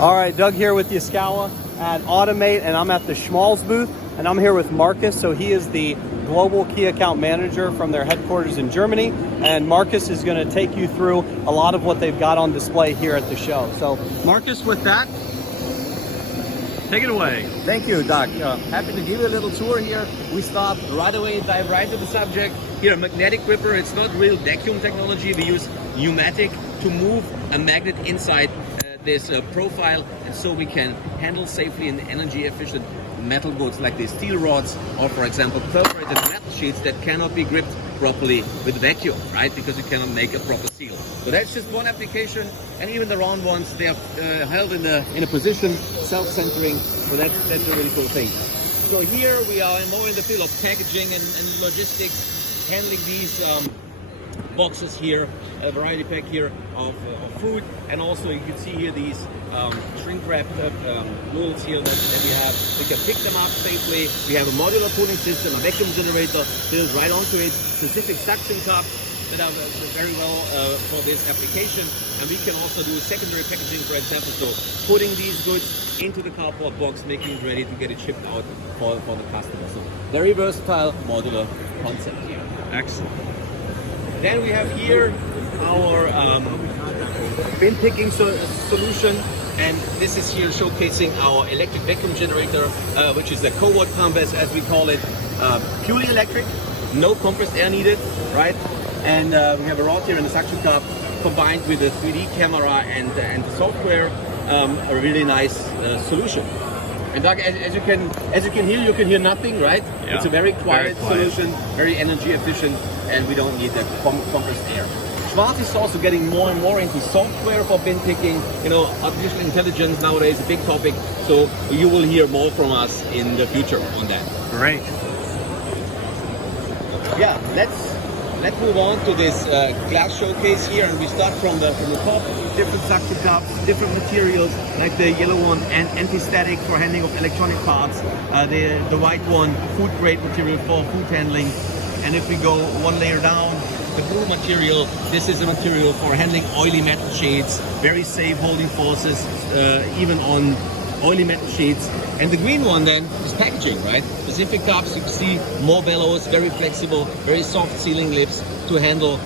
All right, Doug here with Yaskawa at Automate, and I'm at the Schmalz booth, and I'm here with Marcus. So he is the global key account manager from their headquarters in Germany, and Marcus is going to take you through a lot of what they've got on display here at the show. So Marcus, with that, take it away. Thank you, Doug. Happy to give you a little tour here. We start right away, dive right to the subject. Here, a magnetic gripper. It's not real vacuum technology. We use pneumatic to move a magnet inside this profile, and so we can handle safely and energy efficient metal goods like these steel rods, or for example perforated metal sheets that cannot be gripped properly with vacuum, right? Because you cannot make a proper seal. So that's just one application, and even the round ones, they are held in a position, self-centering. So that's a really cool thing. So here we are more in the field of packaging and logistics, handling these boxes here, a variety pack here of food, and also you can see here these shrink wrapped noodles here that we have. We can pick them up safely. We have a modular cooling system, a vacuum generator built right onto it, specific suction cups that are very well for this application, and we can also do secondary packaging, for example, so putting these goods into the cardboard box, making it ready to get it shipped out for the customer. So very versatile modular concept here. Excellent. Then we have here our bin picking solution, and this is here showcasing our electric vacuum generator, which is a co-watt pump as we call it, purely electric, no compressed air needed, right? And we have a rod here and a suction cup combined with a 3D camera and the software, a really nice solution. And Doug, as you can hear, you can hear nothing, right? Yeah, it's a very quiet solution, very energy efficient, and we don't need the compressed air. Schmalz is also getting more and more into software for bin picking. You know, artificial intelligence nowadays is a big topic, so you will hear more from us in the future on that. Great. Yeah, let's move on to this glass showcase here, and we start from the top. Different suction cups, different materials, like the yellow one and anti-static for handling of electronic parts. The white one, food grade material for food handling. And if we go one layer down, the blue material, this is a material for handling oily metal sheets, very safe holding forces, even on oily metal sheets. And the green one then is packaging, right? Specific cups, you can see more bellows, very flexible, very soft sealing lips to handle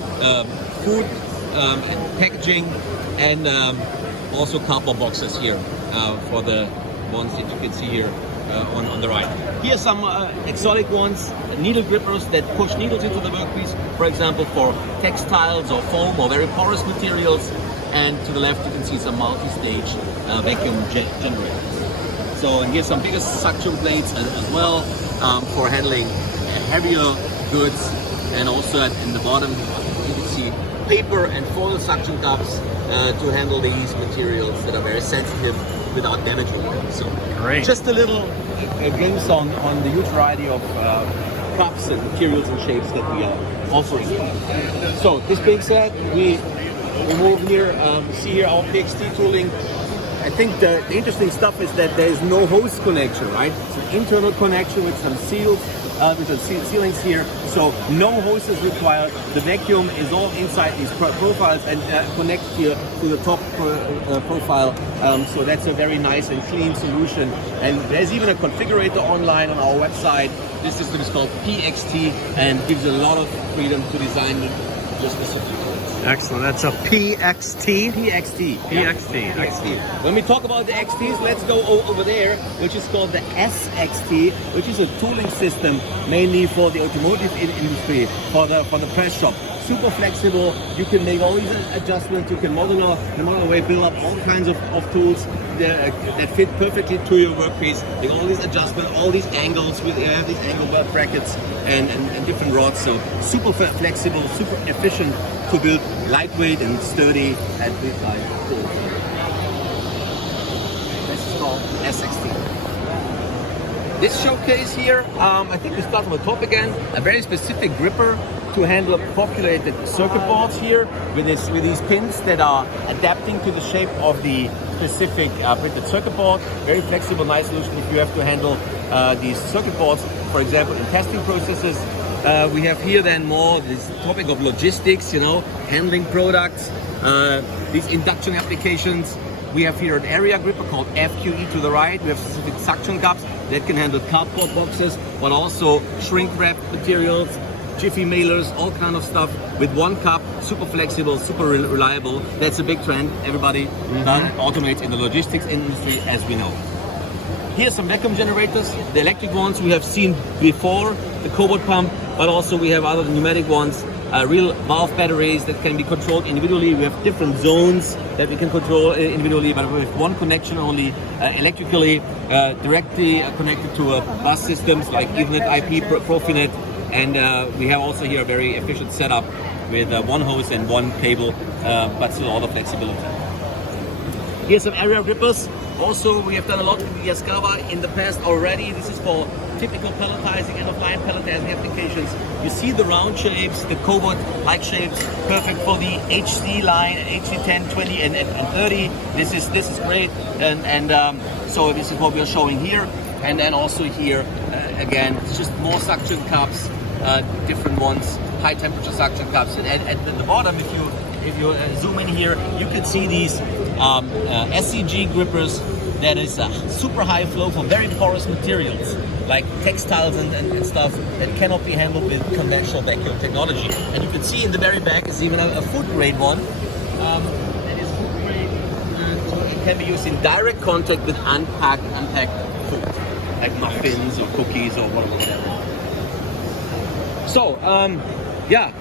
food and packaging, and also cardboard boxes here for the ones that you can see here on the right. Here are some exotic ones, needle grippers that push needles into the workpiece, for example, for textiles or foam or very porous materials. And to the left you can see some multi-stage vacuum generators. So, and here's some bigger suction plates as well for handling heavier goods, and also in the bottom you can see paper and foil suction cups to handle these materials that are very sensitive without damaging them. So great. Just a little glimpse on the huge variety of cups and materials and shapes that we are offering. So this being said, we move here, see here our PXT tooling. I think the interesting stuff is that there is no hose connection, right? It's an internal connection with some seals, with the sealings here, so no hose is required. The vacuum is all inside these profiles and connects here to the top profile, so that's a very nice and clean solution. And there's even a configurator online on our website. This system is called PXT and gives a lot of freedom to design your specific. Excellent. That's a PXT? PXT. PXT. PXT. When we talk about the XTs, let's go over there, which is called the SXT, which is a tooling system mainly for the automotive industry, for the press shop. Super flexible. You can make all these adjustments. You can modular way build up all kinds of tools that fit perfectly to your workpiece. Make all these adjustments, all these angles with these angle brackets and different rods. So super flexible, super efficient to build lightweight and sturdy and big type tools. This is called SXT. This showcase here, I think we start from the top again. A very specific gripper to handle populated circuit boards here with these pins that are adapting to the shape of the specific printed circuit board. Very flexible, nice solution if you have to handle these circuit boards, for example, in testing processes. We have here then more this topic of logistics, you know, handling products, these induction applications, We have here an area gripper called FQE to the right. We have specific suction cups that can handle cardboard boxes, but also shrink wrap materials, jiffy mailers, all kind of stuff with one cup, super flexible, super reliable. That's a big trend. Everybody automates in the logistics industry, as we know. Here's some vacuum generators. The electric ones we have seen before, the cobot pump, but also we have other pneumatic ones, real valve batteries that can be controlled individually. We have different zones that we can control individually, but with one connection only, electrically, directly connected to bus systems like Ethernet, IP, Profinet, and we have also here a very efficient setup with one hose and one cable, but still all the flexibility. Here's some area grippers. Also, we have done a lot with the Yaskawa in the past already. This is for typical pelletizing, end-of-line pelletizing applications. You see the round shapes, the cobot-like shapes, perfect for the HD line, HD 10, 20, and 30. This is great, and so this is what we are showing here. And then also here, again, it's just more suction cups, different ones, high temperature suction cups. And at the bottom, if you zoom in here, you can see these SCG grippers. That is a super high flow for very porous materials like textiles and stuff that cannot be handled with conventional vacuum technology. And you can see in the very back is even a food grade one. That is food grade, so it can be used in direct contact with unpacked food, like muffins or cookies or whatever. So yeah,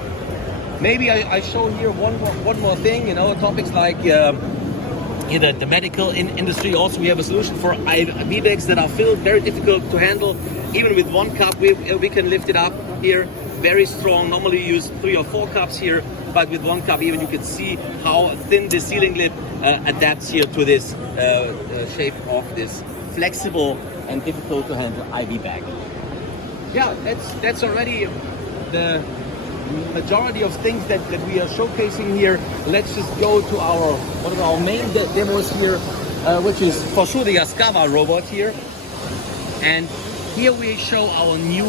maybe I show here one more thing. You know, topics like in the medical industry. Also, we have a solution for IV bags that are filled, very difficult to handle. Even with one cup, we can lift it up here. Very strong. Normally you use 3 or 4 cups here, but with one cup, even you can see how thin the sealing lid adapts here to this shape of this flexible and difficult to handle IV bag. Yeah, that's already the majority of things that we are showcasing here. Let's just go to one of our main demos here, which is for sure the Yaskawa robot here. And here we show our new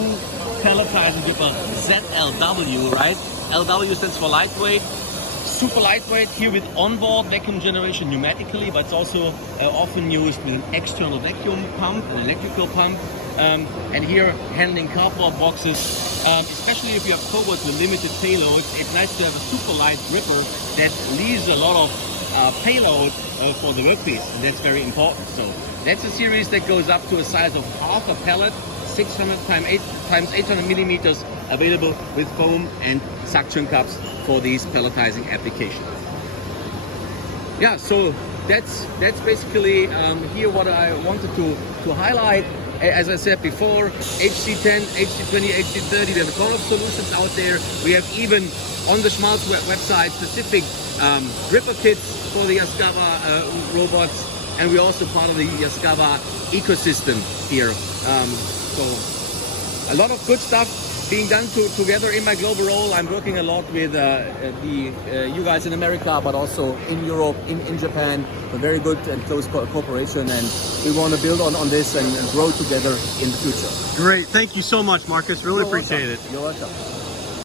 pelletizing gripper ZLW, right? LW stands for lightweight, super lightweight here with onboard vacuum generation pneumatically, but it's also often used with an external vacuum pump, an electrical pump. And here handling cardboard boxes, especially if you have cobots with limited payload, it's nice to have a super light gripper that leaves a lot of payload for the workpiece, and that's very important. So that's a series that goes up to a size of half a pallet, 600 times 800 millimeters, available with foam and suction cups for these pelletizing applications. Yeah, so that's basically here what I wanted to highlight. As I said before, HC10, HC20, HC30, we have a ton of solutions out there. We have even on the Schmalz website specific gripper kits for the Yaskawa robots, and we're also part of the Yaskawa ecosystem here. So a lot of good stuff being done together in my global role. I'm working a lot with you guys in America, but also in Europe, in Japan. A very good and close cooperation, and we want to build on this and grow together in the future. Great. Thank you so much, Marcus. Really appreciate it. You're welcome.